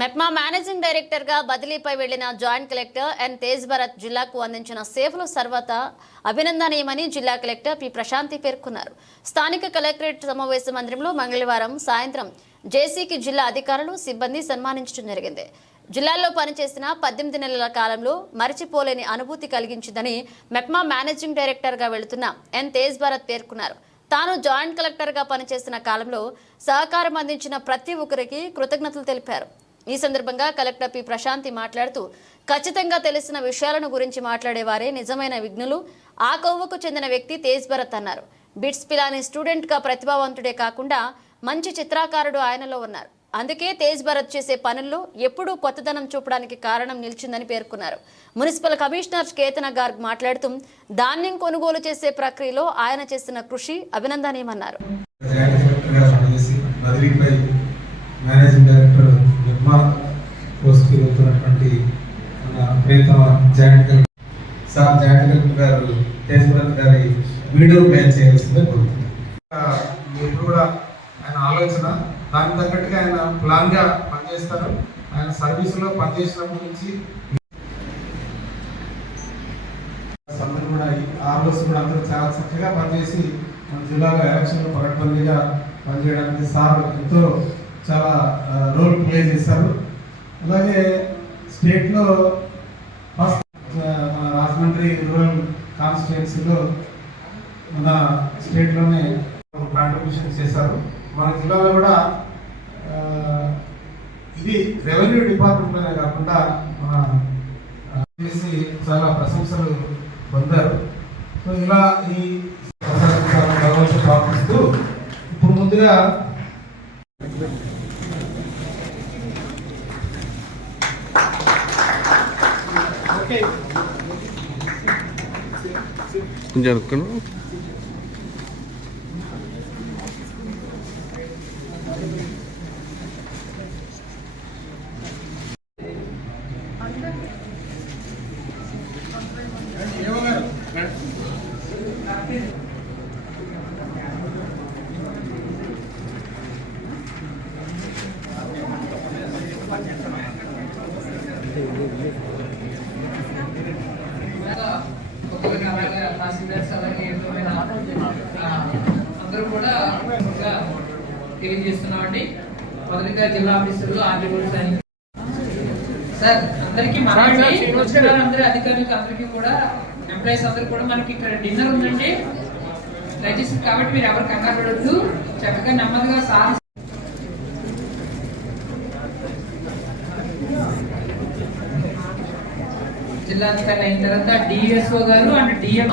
MEPMA managing డైరెక్టర్గా బదిలీపై వెళ్ళిన joint collector N Tej Bharat జిల్లాకు అందించిన సేవలు సర్వత అభినందనీయమని జిల్లా కలెక్టర్ పి ప్రశాంతి పేర్కొన్నారు. స్థానిక కలెక్టరేట్ సమావేశ మందిరంలో మంగళవారం సాయంత్రం జేసీకి జిల్లా అధికారులు సిబ్బంది సన్మానించడం జరిగింది. జిల్లాలో పనిచేసిన పద్దెనిమిది నెలల కాలంలో మరిచిపోలేని అనుభూతి కలిగించిందని మెప్మా మేనేజింగ్ డైరెక్టర్గా వెళుతున్న ఎన్ తేజ్ భరత్ పేర్కొన్నారు. తాను జాయింట్ కలెక్టర్గా పనిచేసిన కాలంలో సహకారం అందించిన ప్రతి ఒక్కరికి కృతజ్ఞతలు తెలిపారు. ఈ సందర్భంగా కలెక్టర్ పి ప్రశాంతి మాట్లాడుతూ ఖచ్చితంగా తెలిసిన విషయాలను గురించి మాట్లాడేవారే నిజమైన విఘ్నులు. ఆ కొవ్వుకు చెందిన వ్యక్తి తేజ్ భరత్ అన్నారు. బిట్స్ పిలాని స్టూడెంట్గా ప్రతిభావంతుడే కాకుండా మంచి చిత్రకారుడు ఆయనలో ఉన్నారు. అందుకే తేజ్ భరత్ చేసే పనుల్లో ఎప్పుడూ కొత్తదనం చూపడానికి కారణం నిలిచిందని పేర్కొన్నారు. మున్సిపల్ కమిషనర్ కేతన గార్గ్ మాట్లాడుతూ ధాన్యం కొనుగోలు చేసే ప్రక్రియలో ఆయన చేసిన కృషి అభినందనీయమన్నారు. నిర్మాణం కలెక్టర్గా వెళ్తున్నటువంటి మన ప్రియతమ joint collector sir joint collector garu Tejbharat గారి వీడియో ప్లే చేయాల్సిందే కోరుతున్నాను ఆ, ఇప్పుడు కూడా ఆయన ఆలోచన దానికి తగ్గట్టుగా ఆయన ప్లాన్గా పనిచేస్తారు. ఆయన సర్వీసులో పనిచేసినప్పటి నుంచి అందరూ కూడా ఈ కూడా అందరూ చాలా చక్కగా పనిచేసి మన జిల్లాలో ఎలక్షన్లో పకడ్బందీగా పనిచేయడానికి సార్ ఎంతో చాలా రోల్ ప్లే చేశారు అలాగే స్టేట్లో ఫస్ట్ మన రాజమండ్రి రూరల్ కాన్స్టిట్యున్సీలో మన స్టేట్లోనే కాంట్రిబ్యూషన్ చేశారు. మన జిల్లాలో కూడా ఇది రెవెన్యూ డిపార్ట్మెంట్లోనే కాకుండా మన చేసి చాలా ప్రశంసలు పొందారు. సో ఇలా ఈ భగవంతుడు ప్రార్థిస్తూ ఇప్పుడు ముందుగా కొంచెం అనుకున్నా ఒక్కొక్కరికి అలాగే తహసీల్దార్స్ అలాగే ఎంతో మంది ఆ, అందరూ కూడా ఇంకా తెలియజేస్తున్నామండి మొదటిగా జిల్లా ఆఫీసర్లు ఆర్డీఓ సైన్ సార్ అందరికీ అందరి అధికారులకు అందరికీ కూడా ఎంప్లాయీస్ అందరూ కూడా మనకి ఇక్కడ డిన్నర్ ఉందండి. దయచేసి కాబట్టి మీరు ఎవరు కంగారు పడొద్దు. చక్కగా నెమ్మదిగా సార్. జిల్లా అధికారులు అయిన తర్వాత డిఎస్ఓ గారు and DM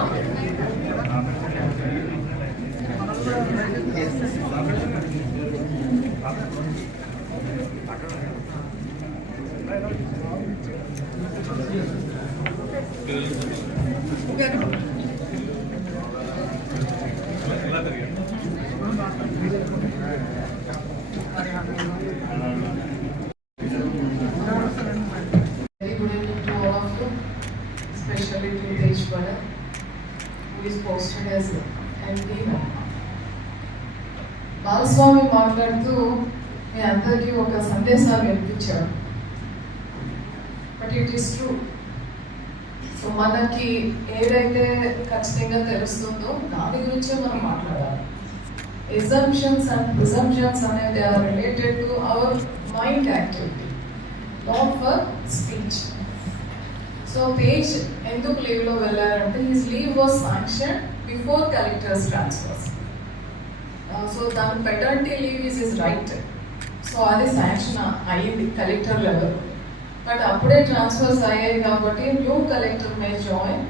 especially to Tej Bharat, who is posted as MD. Balaswamy మాట్లాడుతూ మీ అందరికీ ఒక సందేశాన్ని వినిపించాడు but it is true so మనకి ఏదైతే ఖచ్చితంగా తెలుస్తుందో దాని గురించే మనం మాట్లాడాలి. ఎగ్జంప్షన్స్ అండ్ ప్రిజంప్షన్స్ అనేది are related to our mind activity not for speech so page ఎందుకు లీవ్లో వెళ్ళారంటే his leave was sanction before collectors transfers so దాని paternity leave is is right so అది శాంక్షన్ అయ్యింది కలెక్టర్ లెవెల్ బట్ అప్పుడే transfers అయ్యాయి కాబట్టి new collector may join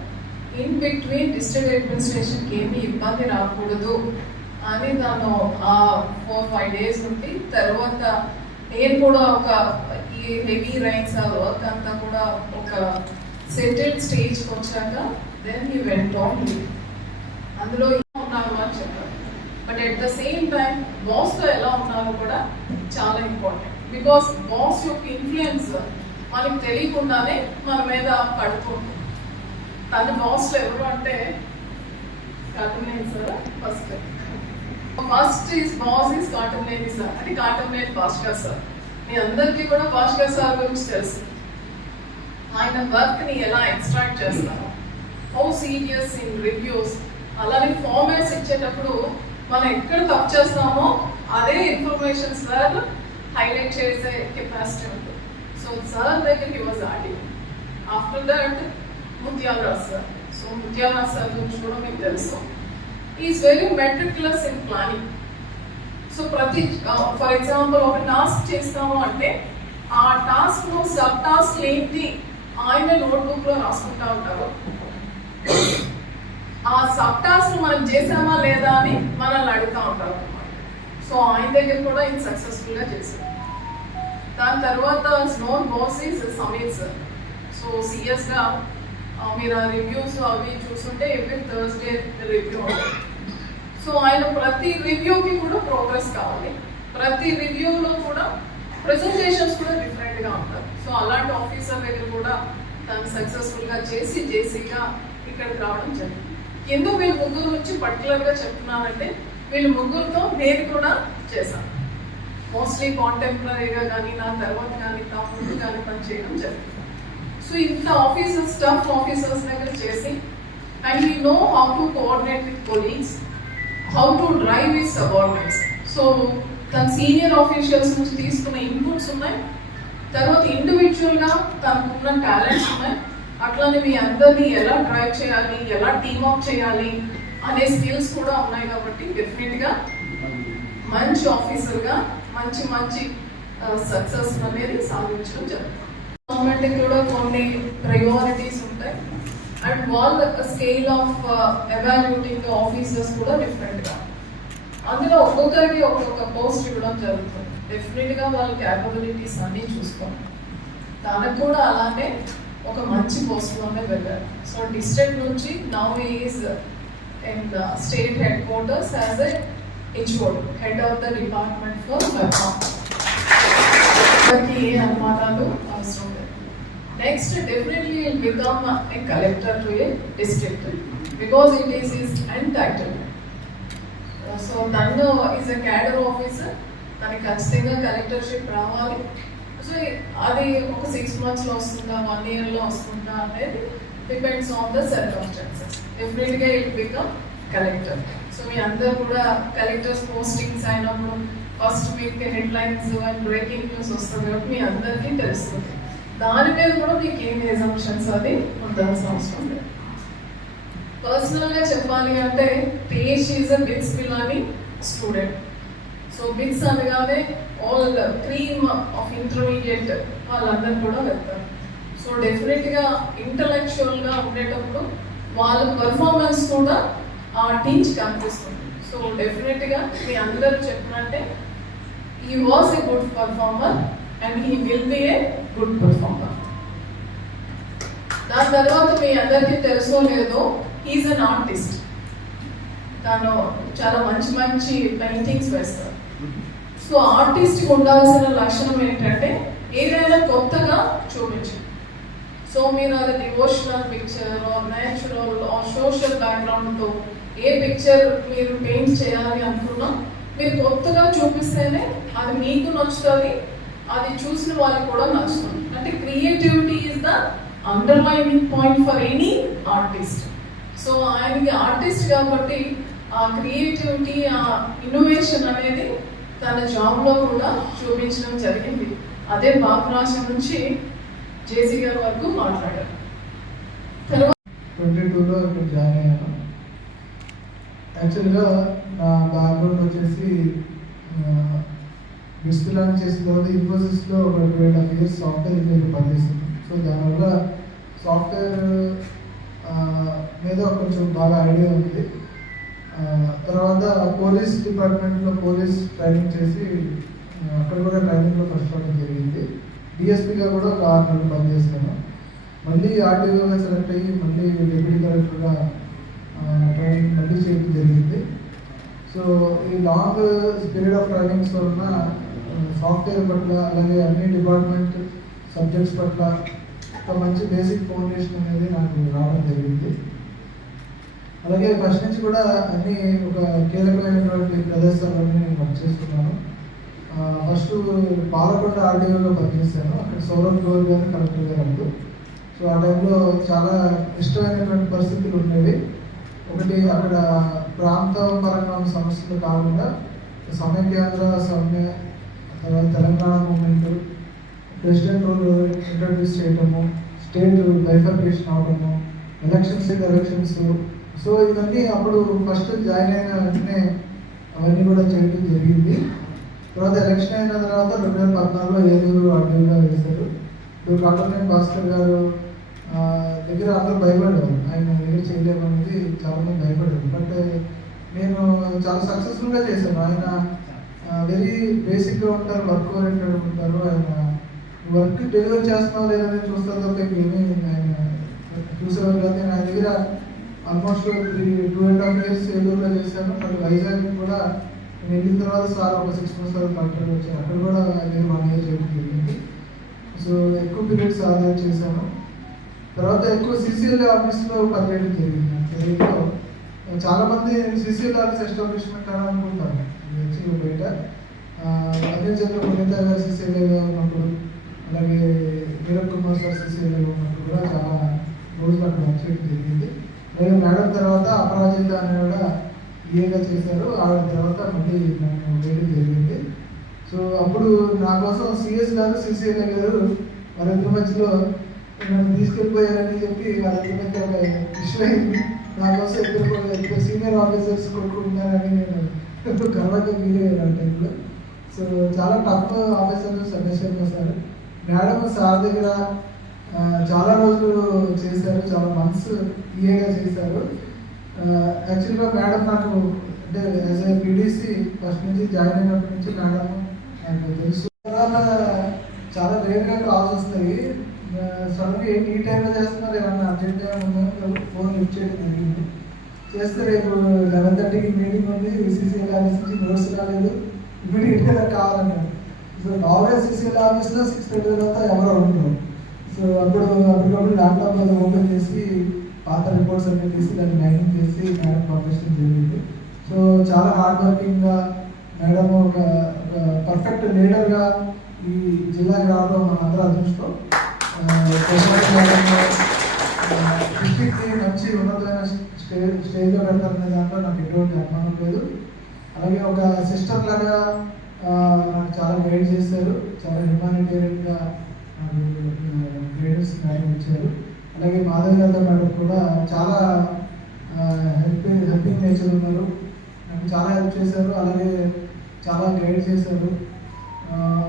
in between district అడ్మినిస్ట్రేషన్కి ఏమీ ఇబ్బంది రాకూడదు అని తను ఆ ఫోర్ ఫైవ్ డేస్ ఉండి తర్వాత నేను కూడా ఒక ఈ హెవీ రైన్స్ ఆ వర్క్ అంతా కూడా ఒక సెటిల్డ్ స్టేజ్కి వచ్చాక దెన్ యూ వెంట ఆన్ అందులో ఉన్నారు అని చెప్పారు but at the same time బాస్తో ఎలా ఉన్నారో కూడా చాలా ఇంపార్టెంట్ బికాస్ బాస్ యొక్క ఇన్ఫ్లుయెన్స్ మనకి తెలియకుండానే మన మీద పడుతుంది తన బాస్లు ఎవరు అంటే Cotton sir first. First is boss is Cotton sir. అంటే కాటన్ భాస్కర్ సార్. మీ అందరికీ కూడా భాస్కర్ సార్ గురించి తెలుసు. ఆయన వర్క్ని ఎలా ఎక్స్ట్రాక్ట్ చేస్తారు. హౌ సీరియస్ ఇన్ రివ్యూస్ అలానే ఫార్మాట్స్ ఇచ్చేటప్పుడు మనం ఎక్కడ తప్పు చేస్తామో అదే ఇన్ఫర్మేషన్ సార్ హైలైట్ చేసే కెపాసిటీ ఉంటుంది. సో సార్ దగ్గర he was Audi after that Mutyala Raj sir so Mutyala sir గురించి కూడా మీకు తెలుసు. Is very meticulous in planning so ప్రతి ఫర్ ఎగ్జాంపుల్ ఒక టాస్క్ చేస్తాము అంటే ఆ టాస్క్లో సబ్ టాస్క్ ఏంటి ఆయన నోట్బుక్లో రాసుకుంటా ఉంటారు. ఆ సబ్ టాస్క్ మనం చేసామా లేదా అని మనల్ని అడుగుతా ఉంటారు. సో ఆయన దగ్గర కూడా ఇది సక్సెస్ఫుల్గా చేశారు. దాని తర్వాత స్నోన్ boss is Sameer sir so సీరియస్గా మీరు ఆ రివ్యూస్ అవి చూస్తుంటే ఎవ్రీ థర్స్డే రివ్యూ ఉంటుంది సో ఆయన ప్రతి రివ్యూకి కూడా ప్రోగ్రెస్ కావాలి. ప్రతి రివ్యూలో కూడా ప్రెజెంటేషన్స్ కూడా డిఫరెంట్గా ఉంటారు సో అలాంటి ఆఫీసర్ దగ్గర కూడా తను సక్సెస్ఫుల్గా చేసి జేసీగా ఇక్కడికి రావడం జరిగింది. ఎందుకు వీళ్ళు ముగ్గురు గురించి పర్టికులర్గా చెప్తున్నానంటే వీళ్ళు ముగ్గురుతో నేను కూడా చేశాను. మోస్ట్లీ కాంటెంపరీగా కానీ నా తర్వాత కానీ నా ముందు కానీ పని చేయడం జరిగింది. సో ఇంత ఆఫీసర్స్ స్టాఫ్ ఆఫీసర్స్ దగ్గర చేసి and we know how to coordinate with colleagues how to drive with subordinates so తన సీనియర్ ఆఫీషియల్స్ నుంచి తీసుకున్న ఇన్పుట్స్ ఉన్నాయి. తర్వాత ఇండివిజువల్గా తనకున్న టాలెంట్స్ ఉన్నాయి. అట్లానే మీ అందరినీ ఎలా డ్రైవ్ చేయాలి ఎలా టీమ్ అప్ చేయాలి అనే స్కిల్స్ కూడా ఉన్నాయి కాబట్టి డెఫినెట్గా మంచి ఆఫీసర్గా మంచి మంచి సక్సెస్ అనేది సాధించడం జరుగుతుంది. గవర్నమెంట్ కూడా కొన్ని ప్రయారిటీస్ ఉంటాయి. అండ్ వాళ్ళ స్కేల్ ఆఫ్ ఎవాల్యూటింగ్ ఆఫీసర్స్ కూడా డిఫరెంట్గా అందులో ఒక్కొక్కరికి ఒక్కొక్క పోస్ట్ ఇవ్వడం జరుగుతుంది. డెఫినెట్గా వాళ్ళ క్యాపబిలిటీస్ అన్ని చూసుకోండి తనకు కూడా అలానే ఒక మంచి పోస్ట్లోనే వెళ్ళారు సో డిస్ట్రిక్ట్ నుంచి now is in state headquarters as a HOD head of the department for ఎవరికి ఏ అనుమానాలు అవసరం లేదు next definitely will become a collector to a district because it is is entitled so నన్ను ఈజ్ అ క్యాడర్ ఆఫీసర్ తనకి ఖచ్చితంగా collectorship రావాలి. So అది ఒక సిక్స్ మంత్స్లో వస్తుందా వన్ ఇయర్లో వస్తుందా అనేది డిపెండ్స్ ఆన్ ద సర్కమ్స్టాన్సెస్ డెఫినెట్గా ఇట్ బికమ్ కలెక్టర్ సో మీ అందరు కూడా కలెక్టర్స్ పోస్టింగ్స్ అయినప్పుడు ఫస్ట్ మీకు headlines and breaking news వస్తుంది కాబట్టి మీ అందరికీ తెలుస్తుంది. దాని మీద కూడా మీకు ఏం ఎగ్జామ్షన్స్ అది ఉండాల్సిన అవసరం లేదు. పర్సనల్గా చెప్పాలి అంటే Tej is a BITS Pilani student so BITS అనగానే ఆల్ క్రీమ్ ఆఫ్ ఇంటర్మీడియట్ వాళ్ళందరూ కూడా వెళ్తారు. సో డెఫినెట్గా ఇంటలెక్చువల్గా ఉండేటప్పుడు వాళ్ళ పర్ఫార్మెన్స్ కూడా టీచ్ కనిపిస్తుంది. సో డెఫినెట్గా మీ అందరూ చెప్పినట్టే he was a good performer and he will be a good performer దాని తర్వాత మీ అందరికీ తెలుసో లేదో ఈజ్ అన్ ఆర్టిస్ట్ తను చాలా మంచి మంచి పెయింటింగ్స్ వేస్తారు. సో ఆర్టిస్ట్ ఉండాల్సిన లక్షణం ఏంటంటే ఏదైనా కొత్తగా చూపించు సో మీరు అది devotional picture or natural or social బ్యాక్గ్రౌండ్తో ఏ పిక్చర్ మీరు పెయింట్ చేయాలి అనుకున్నా మీరు కొత్తగా చూపిస్తేనే అది మీకు నచ్చుతుంది అది చూసిన వాళ్ళకి కూడా నచ్చుతుంది. అంటే creativity is the underlining point for any artist so ఆయనకి ఆర్టిస్ట్ కాబట్టి ఆ క్రియేటివిటీ ఆ ఇన్నోవేషన్ అనేది తన జాబ్లో కూడా చూపించడం జరిగింది. అదే బాబురాశి నుంచి జేసీ గారి వరకు మాట్లాడారు. తర్వాత ట్వంటీ టూలో జాయిన్ అయ్యాను. యాక్చువల్గా నా బ్యాక్గ్రౌండ్ వచ్చేసి మిస్పిలాన్ చేసిన తర్వాత ఇన్ఫోసిస్లో ఒక two and half years software engineer పనిచేస్తుంది సో దానివల్ల సాఫ్ట్వేర్ మీద కొంచెం బాగా ఐడియా ఉంది. తర్వాత పోలీస్ డిపార్ట్మెంట్లో పోలీస్ ట్రైనింగ్ చేసి అక్కడ కూడా ట్రైనింగ్లో ఫస్ట్ జరిగింది. డిఎస్పీగా కూడా ఒక ఆరు నెలలు పనిచేశాను. మళ్ళీ ఆర్టీఓగా సెలెక్ట్ అయ్యి మళ్ళీ డిప్యూటీ కలెక్టర్గా ట్రైనింగ్ రద్దు చేయడం జరిగింది. సో ఈ లాంగ్ పీరియడ్ ఆఫ్ ట్రైనింగ్స్ వలన సాఫ్ట్వేర్ పట్ల అలాగే అన్ని డిపార్ట్మెంట్ సబ్జెక్ట్స్ పట్ల ఒక మంచి బేసిక్ ఫౌండేషన్ అనేది నాకు రావడం జరిగింది. అలాగే ఫస్ట్ నుంచి కూడా అన్ని ఒక కీలకమైనటువంటి ప్రదేశాలన్నీ నేను వర్క్ చేస్తున్నాను. ఫస్ట్ పాలకొండ ఆర్డీఓగా పనిచేశాను. అక్కడ సౌరవ్ గోల్ గారు కలెక్టర్ గారు అంటూ సో ఆ టైంలో చాలా ఇష్టమైనటువంటి పరిస్థితులు ఉండేవి. ఒకటి అక్కడ ప్రాంత పరంగా ఉన్న సమస్యలు కాకుండా సమైక్యాంధ్ర సమ్మె తర్వాత Telangana movement president role introduce చేయటము స్టేట్ బైఫర్కేషన్ అవడము ఎలక్షన్స్ ఎలక్షన్స్. సో ఇవన్నీ అప్పుడు ఫస్ట్ జాయిన్ అయిన వెంటనే అవన్నీ కూడా చేయడం జరిగింది. తర్వాత ఎలక్షన్ అయిన తర్వాత రెండు వేల పద్నాలుగులో ఏలూరు అడ్డుగా వేశారు. ఇప్పుడు కాటమనేని భాస్కర్ గారు దగ్గర అందరూ భయపడ్డారు ఆయన దగ్గర చేయలేమనేది చాలా మంది భయపడ్డారు బట్ uh, నేను చాలా సక్సెస్ఫుల్గా చేశాను. ఆయన వెరీ బేసిక్గా ఉంటారు వర్క్ ఓరియంటెడ్ ఉంటారు. ఆయన వర్క్ డెలివరీ చేస్తున్నా లేదని చూస్తారు తప్ప ఇంకేమీ ఆయన చూసేవారు కాదు. నేను ఆయన దగ్గర almost three two and half years ఏలూరులో చేశాను. బట్ వైజాగ్ కూడా నేను వెళ్ళిన తర్వాత సార్ ఒక సిక్స్ మంత్స్ తర్వాత కలెక్టర్ వచ్చాను అక్కడ కూడా ఆయన దగ్గర వన్ ఇయర్ చేయడం జరిగింది. సో ఎక్కువ పీరియడ్స్ ఆదాయం చేశాను. తర్వాత ఎక్కువ సిసిఎల్ ఆఫీస్లో పనిచేయడం జరిగింది. నా కెరీర్లో చాలా సిసిఎల్ ఆఫీస్ ఎస్టాబ్లిష్మెంట్ అని అనుకుంటాను వచ్చి బయట. అదే చంద్ర పునీత గారు సిసిఎల్గా ఉన్నప్పుడు అలాగే వీరప్ కుమార్ సార్ సిసిఎల్గా ఉన్నప్పుడు కూడా చాలా రోజులు అక్కడ వర్క్ జరిగింది. అలాగే మేడం తర్వాత అపరాజిత అని కూడా ఈఏగా చేశారు. ఆవిడ తర్వాత మళ్ళీ నన్ను వేయడం జరిగింది. సో అప్పుడు నా కోసం సిఎస్ గారు సిసిఎల్ గారు వారిద్దరి మధ్యలో నన్ను తీసుకెళ్ళిపోయారని చెప్పి వాళ్ళకి విషయం అయింది నా కోసం ఇద్దరు ఇద్దరు సీనియర్ ఆఫీసర్స్ కొట్టుకుంటున్నారని నేను గర్వంగా ఫీల్ అయ్యాను ఆ టైంలో. సో చాలా tough officer suggestion sir madam sir దగ్గర చాలా రోజులు చేశారు చాలా మంత్స్ ఈఏగా చేశారు. యాక్చువల్గా మేడం నాకు అంటే యాజ్ ఏ పీడీసీ ఫస్ట్ నుంచి జాయిన్ అయినప్పటి నుంచి మేడం నాకు తెలుసు. తర్వాత చాలా రేర్గా కాల్స్ వస్తాయి. సడన్గా ఏంటి ఈ టైంలో చేస్తున్నారు? ఏమన్నా అర్జెంట్ ఏమన్నా ఫోన్ లిఫ్ట్ చేయడం జరిగింది చేస్తే రేపు లెవెన్ థర్టీకి మీటింగ్ ఉంది. సిసిఎల్ ఆఫీస్ నుంచి నోట్స్ రాలేదు. ఇమీడియట్గా కావాలన్నాడు సో నార్మల్ సిసిఎల్ ఆఫీస్లో సిక్స్ థర్టీ తర్వాత ఎవరో ఉంటారు సో అప్పుడు అప్పటికప్పుడు ల్యాప్టాప్ అది ఓపెన్ చేసి పాత రిపోర్ట్స్ అన్ని తీసి దాన్ని మైనింగ్ చేసి మేడం పంపించడం జరిగింది. సో చాలా హార్డ్ వర్కింగ్గా మేడం ఒక పర్ఫెక్ట్ లీడర్గా ఈ జిల్లాకి రావడం మనందరూ అదృష్టం. డిస్ట్రిక్ట్ని మంచి ఉన్నతమైన స్టేజ్ స్టేజ్లో పెడతారనే దాంట్లో నాకు ఎటువంటి అనుమానం లేదు అలాగే ఒక సిస్టర్ లాగా నాకు చాలా గైడ్ చేశారు చాలా హ్యూమానిటేరియన్గా నాకు గైడెన్స్ మేడం ఇచ్చారు అలాగే మాధవ్ గారు మేడం కూడా చాలా హెల్పింగ్ హెల్పింగ్ నేచర్ ఉన్నారు నాకు చాలా హెల్ప్ చేశారు అలాగే చాలా గైడ్ చేశారు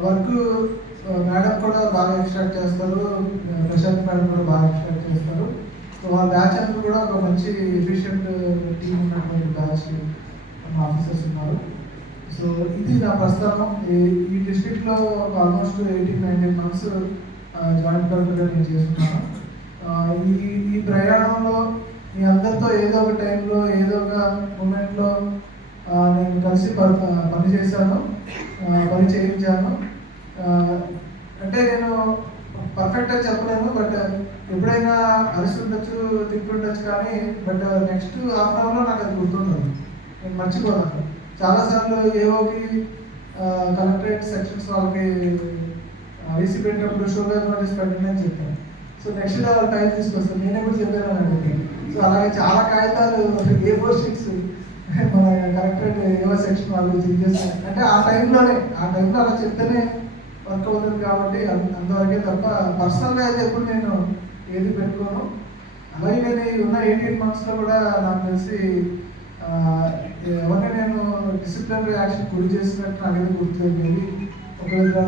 వర్క్ మేడం కూడా బాగా ఎక్స్ట్రాక్ట్ చేస్తారు ప్రశాంత్ మేడం కూడా బాగా ఎక్స్ట్రాక్ట్ చేస్తారు. సో వాళ్ళ బ్యాచ్ అంతా కూడా ఒక మంచి ఎఫిషియెంట్ టీం ఉన్నటువంటి బ్యాచ్ ఆఫీసర్స్ ఉన్నారు. సో ఇది నా ప్రస్థానం ఈ- ఈ డిస్ట్రిక్ట్లో almost eighteen nineteen months joint కలెక్టర్గా నేను చేస్తున్నాను. ఈ ఈ ప్రయాణంలో మీ అందరితో ఏదో ఒక టైంలో ఏదో ఒక మూమెంట్లో నేను కలిసి పని చేశాను పని చేయించాను. అంటే నేను పర్ఫెక్ట్గా చెప్పలేను బట్ ఎప్పుడైనా అరుస్తుండొచ్చు ఉండొచ్చు తింటుండొచ్చు కానీ బట్ నెక్స్ట్ హాఫ్ అన్ అవర్లో నాకు అది గుర్తుండదు నేను మర్చిపోను. చాలాసార్లు ఏవోకి కలెక్టరేట్ సెక్షన్స్ వాళ్ళకి వీసీ పెట్టినప్పుడు షుగర్ నోటీస్ పెట్టండి అని చెప్పాను. సో నెక్స్ట్ డే వాళ్ళు టైం తీసుకొస్తాను. నేను ఎప్పుడు చెప్పాను అండి సో అలాగే చాలా కాగితాలు ఏ ఫోర్ షీట్స్ మన కలెక్టరేట్ ఏవో సెక్షన్ వాళ్ళు చెక్ చేస్తారు అంటే ఆ టైంలోనే ఆ టైంలో అలా చెప్తేనే వర్క్ అవుతుంది కాబట్టి అంతవరకే తప్ప పర్సనల్గా అయితే ఎప్పుడు నేను ఏది పెట్టుకోను. అలాగే నేను ఉన్న ఎయిటీన్ మంత్స్లో కూడా నాకు తెలిసి ఎవరిని నేను డిసిప్లినరీ యాక్షన్ గురి చేసినట్టు నాకైతే గుర్తులేదు. మేబీ ఒకవేళ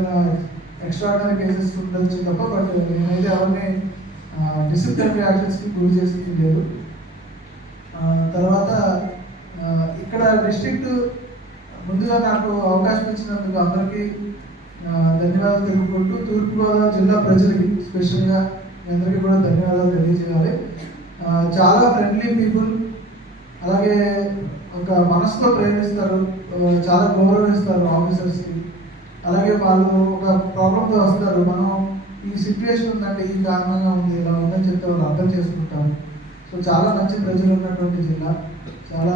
ఎక్స్ట్రాడినరీ కేసెస్ ఉండొచ్చు తప్ప బట్ నేనైతే ఎవరిని డిసిప్లినరీ యాక్షన్స్కి గురి చేసింది లేదు. తర్వాత ఇక్కడ డిస్ట్రిక్ట్ ముందుగా నాకు అవకాశం ఇచ్చినందుకు అందరికీ ధన్యవాదాలు తెలుపుకుంటూ తూర్పుగోదావరి జిల్లా ప్రజలకి స్పెషల్గా మీ అందరికీ కూడా ధన్యవాదాలు తెలియజేయాలి. చాలా ఫ్రెండ్లీ పీపుల్ అలాగే ఒక మనసుతో ప్రేమిస్తారు చాలా గౌరవిస్తారు ఆఫీసర్స్కి అలాగే వాళ్ళు ఒక ప్రాబ్లంతో వస్తారు మనం ఈ సిచ్యువేషన్ ఉందంటే ఈ కారణంగా ఉంది ఇలా ఉందని చెప్తే వాళ్ళు అర్థం చేసుకుంటారు. సో చాలా మంచి ప్రజలు ఉన్నటువంటి జిల్లా. చాలా